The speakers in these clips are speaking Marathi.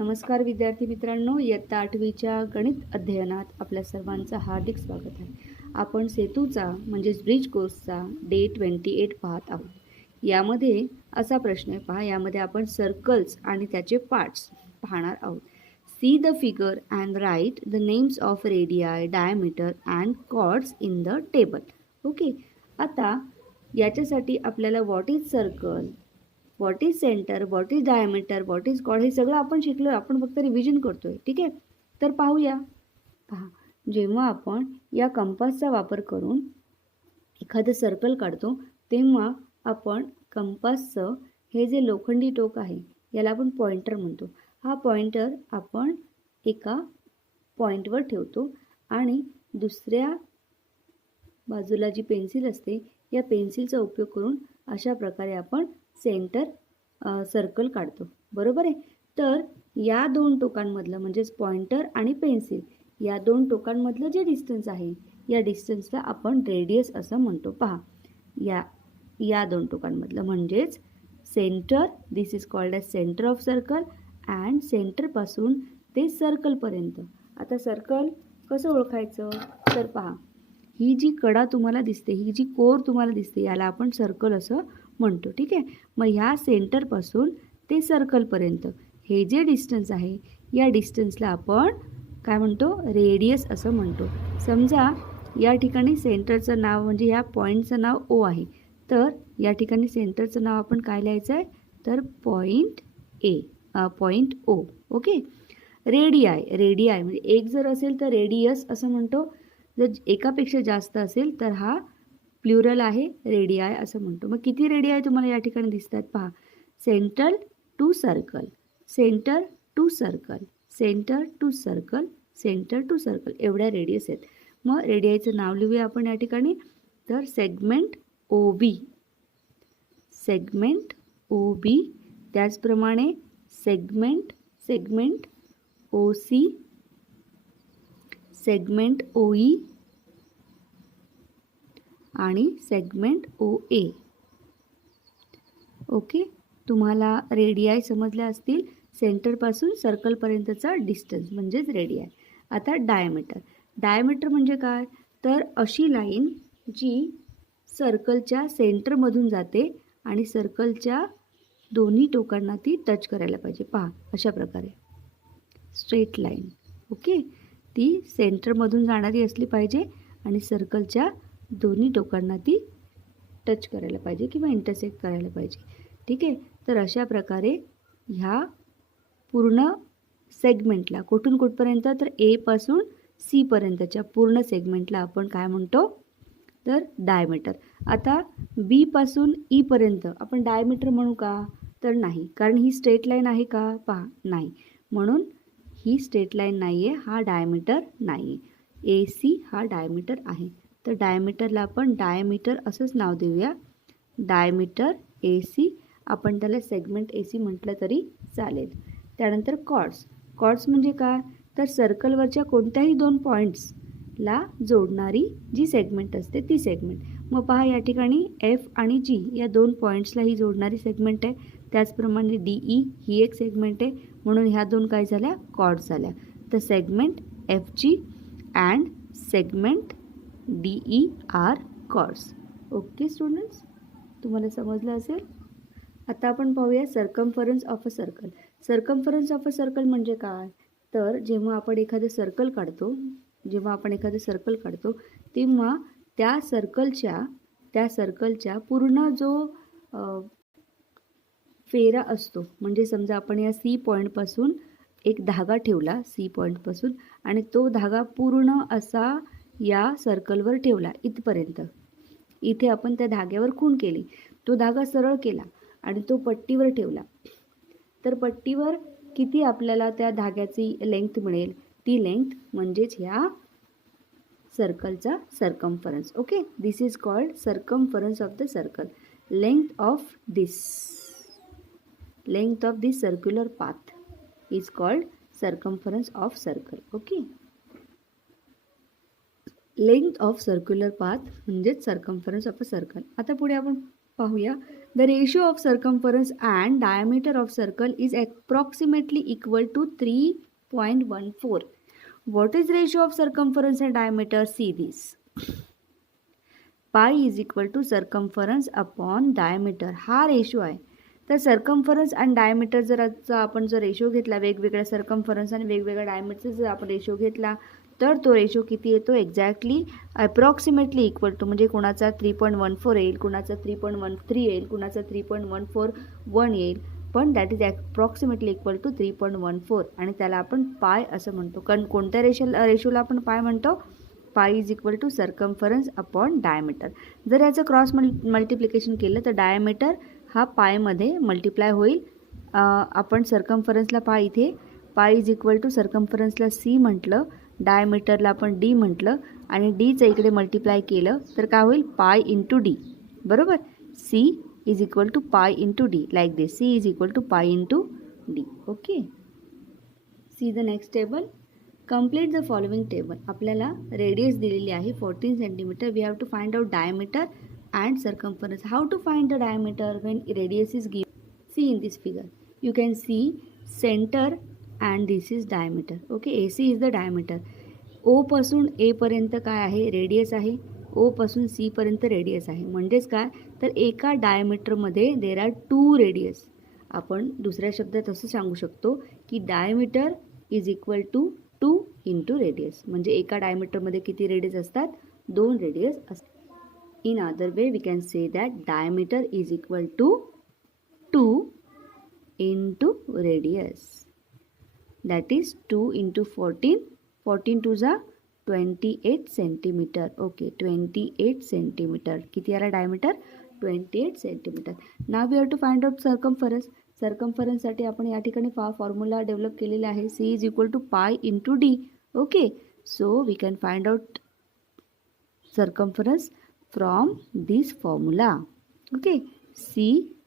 नमस्कार विद्यार्थी मित्रांनो, इयत्ता 8वीच्या गणित अध्ययनात आपल्या सर्वांचं हार्दिक स्वागत आहे. आपण सेतूचा म्हणजेच ब्रिज कोर्सचा डे 28 पाहत आहोत. यामध्ये असा प्रश्न आहे पहा, यामध्ये आपण सर्कल्स आणि त्याचे पार्ट्स पाहणार आहोत. See the figure and write the names of radii, diameter and chords in the table. Okay, आता याच्यासाठी आपल्याला what is circle, what is centre, what is diameter, what is chord हे सगळं आपण शिकलो. आपण फक्त रिव्हिजन करतोय. ठीक आहे, तर पाहूया. पहा, जेव्हा आपण या कंपासचा वापर करून एखादं सर्कल काढतो तेव्हा आपण कंपासचं हे जे लोखंडी टोक आहे याला आपण पॉइंटर म्हणतो. हा पॉइंटर आपण एका पॉइंटवर ठेवतो आणि दुसऱ्या बाजूला जी पेन्सिल असते या पेन्सिलचा उपयोग करून अशा प्रकारे आपण सेंटर सर्कल काढतो. बरोबर आहे. तर या दोन टोकांमधलं म्हणजेच पॉइंटर आणि पेन्सिल या दोन टोकांमधलं जे डिस्टन्स आहे या डिस्टन्सला आपण रेडियस असं म्हणतो. पहा, या दोन टोकांमधलं म्हणजेच centre, this is called as centre of circle and सेंटरपासून ते सर्कलपर्यंत. आता सर्कल कसं ओळखायचं तर पहा, ही जी कडा तुम्हाला दिसते, ही जी कोर तुम्हाला दिसते याला आपण सर्कल असं म्हणतो. ठीक आहे, मग ह्या सेंटरपासून ते सर्कलपर्यंत हे जे डिस्टन्स आहे या डिस्टन्सला आपण काय म्हणतो, रेडियस असं म्हणतो. समजा या ठिकाणी सेंटरचं नाव म्हणजे या पॉईंटचं नाव ओ आहे, तर या ठिकाणी सेंटरचं नाव आपण काय लिहायचं आहे तर पॉईंट ओ. ओके, रेडियाय म्हणजे एक जर असेल तर रेडियस असं म्हणतो, जर एकापेक्षा जास्त असेल तर हा प्लुरल आहे, रेडियाय असं म्हणतो. मग किती रेडियाय तुम्हाला या ठिकाणी दिसतात पहा, centre to circle, centre to circle, centre to circle, centre to circle एवढ्या रेडियस आहेत. मग रेडियायचं नाव लिहूया आपण या ठिकाणी तर सेगमेंट ओ बी, सेगमेंट ओ बी. त्याचप्रमाणे segment O C, segment O E आणि सेगमेंट ओ ए. ओके, तुम्हाला रेडियाय समजल्या असतील. सेंटरपासून सर्कलपर्यंतचा डिस्टन्स म्हणजेच रेडियाय. आता डायमीटर म्हणजे काय तर अशी लाईन जी सर्कलच्या सेंटरमधून जाते आणि सर्कलच्या दोन्ही टोकांना ती टच करायला पाहिजे. पहा, अशा प्रकारे स्ट्रेट लाईन. ओके, ती सेंटरमधून जाणारी असली पाहिजे आणि सर्कलच्या दोन्ही टोकांना ती टच करायला पाहिजे किंवा इंटरसेक्ट करायला पाहिजे. ठीक आहे, तर अशा प्रकारे ह्या पूर्ण सेगमेंटला कुठून कुठपर्यंत तर ए पासून सी पर्यंतच्या पूर्ण सेगमेंटला आपण काय म्हणतो तर डायमीटर. आता बी पासून ई पर्यंत आपण डायमीटर म्हणू का तर नाही, कारण ही स्ट्रेट लाईन आहे का पहा, नाही, म्हणून ही स्ट्रेट लाईन नाही आहे, हा डायमीटर नाही आहे. ए सी हा डायमीटर आहे, तर डायमीटरला आपण डायमीटर असंच नाव देऊया, डायमीटर ए सी. आपण त्याला सेगमेंट ए सी म्हटलं तरी चालेल. त्यानंतर कॉर्ड्स म्हणजे काय तर सर्कलवरच्या कोणत्याही दोन पॉईंट्सला जोडणारी जी सेगमेंट असते ती सेगमेंट. मग पहा, या ठिकाणी एफ आणि जी या दोन पॉईंट्सला ही जोडणारी सेगमेंट आहे. त्याचप्रमाणे डी ई ही एक सेगमेंट आहे, म्हणून ह्या दोन काय झाल्या कॉर्ड्स झाल्या. तर segment F G and segment D E are chords. Okay students, तुम्हाला समजलं असेल. आता आपण पाहूया circumference of a circle. Circumference of a circle म्हणजे काय तर जेव्हा आपण एखादं सर्कल काढतो तेव्हा त्या सर्कलच्या पूर्ण जो फेरा असतो, म्हणजे समजा आपण या सी पॉईंटपासून एक धागा ठेवला सी पॉईंटपासून आणि तो धागा पूर्ण असा या सर्कलवर ठेवला इथपर्यंत. इथे आपण त्या धाग्यावर खूण केली, तो धागा सरळ केला आणि तो पट्टीवर ठेवला, तर पट्टीवर किती आपल्याला त्या धाग्याची लेंथ मिळेल, ती लेंथ म्हणजेच ह्या सर्कलचा circumference. Okay, this is called circumference of the circle. Length of this circular path is called circumference of circle. Okay, length of circular path म्हणजेच सर्कम्फरन्स ऑफ अ सर्कल. आता पुढे आपण पाहूया The ratio of circumference and diameter of circle is approximately equal to 3.14. What is ratio of circumference and diameter? See this. Pi is equal to circumference upon diameter. हा रेशो आहे. तर सर्कम्फरन्स आणि डायमीटर जर आपण जर रेशो घेतला, वेगवेगळ्या सर्कम्फरन्स आणि वेगवेगळ्या डायमीटरचा जर आपण रेशो घेतला, तर तो रेशो किती येतो? एक्झॅक्टली अप्रॉक्सिमेटली इक्वल टू, म्हणजे कोणाचा 3.14 येईल, कोणाचा 3.13 येईल, कोणाचा 3.141 येईल, पण that is approximately equal to 3.14 आणि त्याला आपण पाय असं म्हणतो. कारण कोणत्या रेशोला आपण पाय म्हणतो? Pi is equal to circumference upon diameter. जर याचं क्रॉस मल्टिप्लिकेशन केलं तर डायमीटर हा पायमध्ये मल्टिप्लाय होईल. आपण सर्कम्फरन्सला पाय, इथे पाय इज इक्वल टू सर्कम्फरन्सला सी म्हटलं, डायमीटरला आपण डी म्हटलं आणि डीचं इकडे मल्टिप्लाय केलं तर काय होईल? Pi into D. बरोबर. C is equal to pi into D, like this. C is equal to pi into D. Okay. See the next table. Complete the following table. आपल्याला रेडियस दिलेली आहे 14 centimetre. We have to find out diameter and circumference. How to find the diameter when radius is given? See in this figure. You can see center and this is diameter. Okay, AC is the diameter. O पासून A पर्यंत काय आहे? रेडियस आहे. O पासून C पर्यंत रेडियस आहे. म्हणजेच काय? तर एका डायमीटरमध्ये देर आर 2 रेडियस. आपण दुसऱ्या शब्दात असं सांगू शकतो की diameter is equal to 2 into radius. म्हणजे एका डायमीटरमध्ये किती रेडियस असतात? 2 रेडियस असतात. In other way, we can say that diameter is equal to 2 into radius. That is 2 into 14. 14 to the 28 centimeter. Okay, 28 centimeter. किती आला diameter? 28 centimeter. Now we have to find out circumference. Circumference साठी आपण या ठिकाणी फॉर्म्युला डेव्हलप केलेला आहे. C is equal to pi into D. Okay, so we can find out circumference from this formula. Okay, C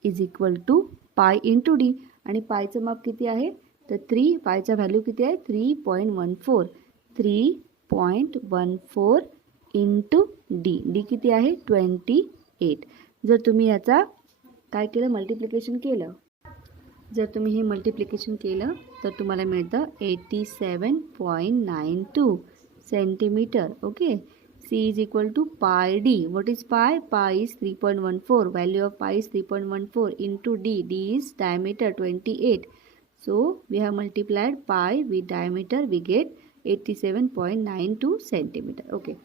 is equal to pi into D. आणि पायचं माप किती आहे? तर 3. पायचा व्हॅल्यू किती आहे? 3.14. 3.14 इंटू डी. डी किती आहे? 28. जर तुम्ही याचा काय केलं? मल्टिप्लिकेशन केलं. जर तुम्ही हे मल्टिप्लिकेशन केलं तर तुम्हाला मिळतं 87.92 centimetre. Okay. C is equal to pi D. What is pi? Pi is 3.14. Value of pi is 3.14 into D. D is diameter 28. So we have multiplied pi with diameter. We get 87.92 centimeter. Okay.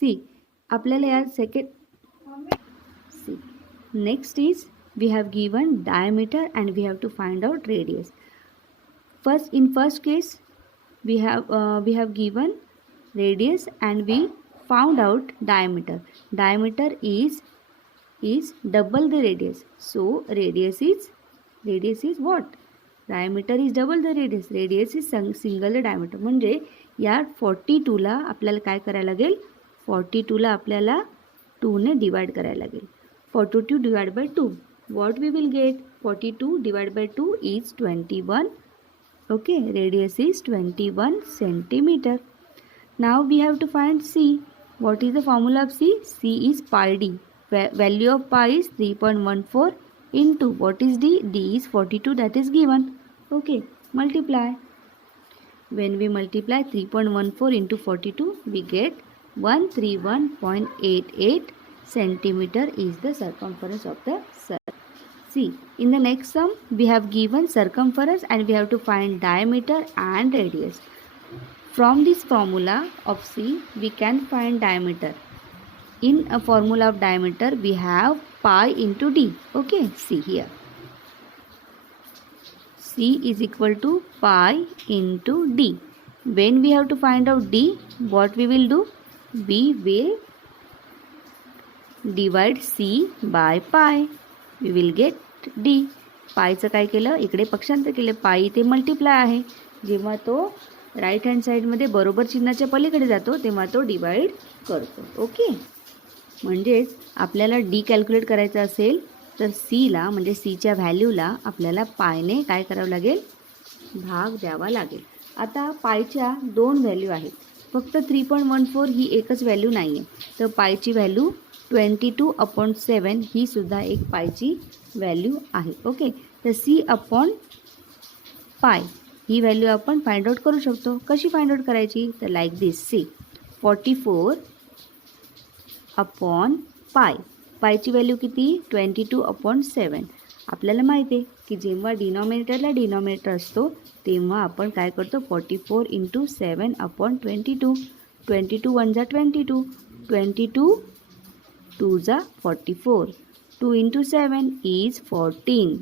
See, आपल्याला या second. See, next is we have given diameter and we have to find out radius. In first case we have given radius and we found out diameter. Diameter is double the radius. So radius is what? Diameter is double the radius. Radius is single the diameter. म्हणजे या 42 ला आपल्याला काय करायला लागेल? 42 ला आपल्याला 2 ने डिवाइड करायला लागेल. 42 divided by 2. What we will get? 42 divided by 2 is 21. Okay, radius is 21 centimeter. Now we have to find C. What is the formula of C? C is pi D. Value of pi is 3.14 into what is D? D is 42, that is given. Okay, multiply. When we multiply 3.14 into 42, we get 131.88 centimeter is the circumference of the circle. See, in the next sum, we have given circumference and we have to find diameter and radius. From this formula of C, we can find diameter. In a formula of diameter, we have pi into D. Okay, see here. C is equal to pi into D. When we have to find out D, what we will do? We will divide C by pi. We will get D. पायचं काय केलं? इकडे पक्षांतर केले. पाय इथे मल्टिप्लाय आहे. जेव्हा तो राईट हँड साईडमध्ये बरोबर चिन्हाच्या पलीकडे जातो तेव्हा तो डिवाइड करतो. ओके. म्हणजेच आपल्याला डी कॅल्क्युलेट करायचं असेल तर सीला म्हणजे सीच्या व्हॅल्यूला आपल्याला पायने काय करावं लागेल? भाग द्यावा लागेल. आता पायच्या 2 व्हॅल्यू आहेत. फक्त 3.14 ही एकच व्हॅल्यू नाही आहे. तर पायची व्हॅल्यू 22/7 ही सुद्धा एक पायची व्हॅल्यू आहे. ओके, तर सी अपॉन पाय ही व्हॅल्यू आपण फाइंड आउट करू शकतो. कशी फाइंड आउट करायची, तर like this. C 44 upon pi. पायची value किती, 22/7. आपल्याला माहिती आहे की जेव्हा डिनॉमिनेटरला डिनॉमिनेटर असतो तेव्हा आपण काय करतो, 44 × 7/22. 22 1 जा 22, 22 2 जा 44, 2 × 7 is 14.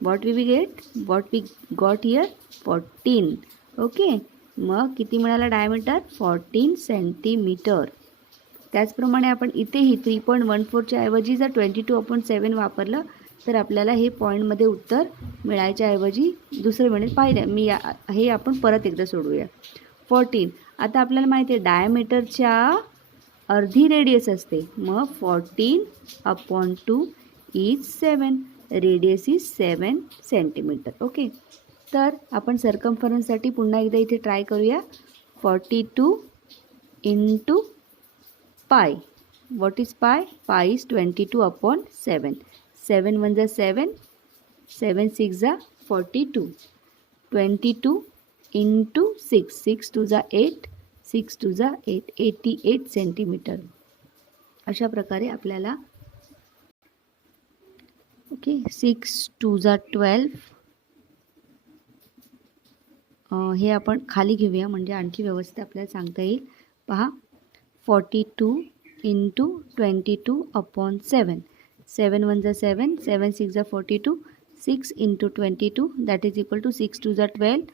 What we get? What we got here? 14. Okay, मग किती मिळाला डायमीटर, 14 सेंटीमीटर. त्याचप्रमाणे आपण इथेही 3.14च्या ऐवजी जर 22/7 वापरलं तर आपल्याला हे पॉईंटमध्ये उत्तर मिळायच्या ऐवजी दुसरं मिळेल. पाहिलं मी हे आपण परत एकदा सोडवूया. 14. आता आपल्याला माहिती आहे डायमीटरच्या अर्धी रेडियस असते, मग 14/2 is 7. Radius is 7 centimetre. Okay, तर आपण सर्कम्फरन्ससाठी पुन्हा एकदा इथे ट्राय करूया. 42 × पाय. व्हॉट इज पाय? पाय इज 22/7. 7 1 जा 7, 7 6 जा 42, 22 × 6, 6 2 जा 8, 6 2 जा 8, 88 सेंटीमीटर. अशा प्रकारे आपल्याला ओके 6 2 जा 12 हे आपण खाली घेऊया म्हणजे आणखी व्यवस्थित आपल्याला सांगता येईल. पहा 42 × 22/7. 7 1 जा 7, 7 6 जा 42, 6 × 22 दॅट इज इक्वल टू 6 2 जा 12,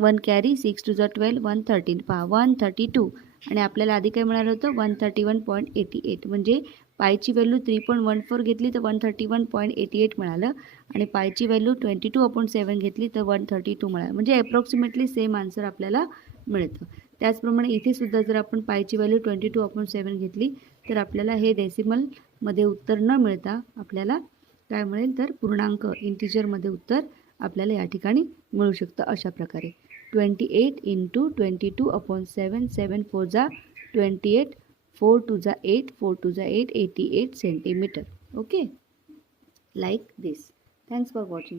1 कॅरी, 6 2 जा 12, 113. पहा 132 आणि आपल्याला आधी काय मिळालं होतं, 131.88. म्हणजे पायची व्हॅल्यू 3.14 घेतली तर 131.88 मिळालं आणि पायची व्हॅल्यू 22/7 घेतली तर 132 मिळालं. म्हणजे अप्रॉक्सिमेटली सेम आन्सर आपल्याला मिळतं. त्याचप्रमाणे इथे सुद्धा जर आपण पायची व्हॅल्यू 22/7 घेतली तर आपल्याला हे डेसिमलमध्ये उत्तर न मिळता आपल्याला काय मिळेल, तर पूर्णांक इंटिजरमध्ये उत्तर आपल्याला या ठिकाणी मिळू शकतं. अशा प्रकारे 28 × 22/7, 7 4 जा 28, 4 2 जा 8, 4 2 जा 8, 88 centimetre. Okay, like this. Thanks for watching.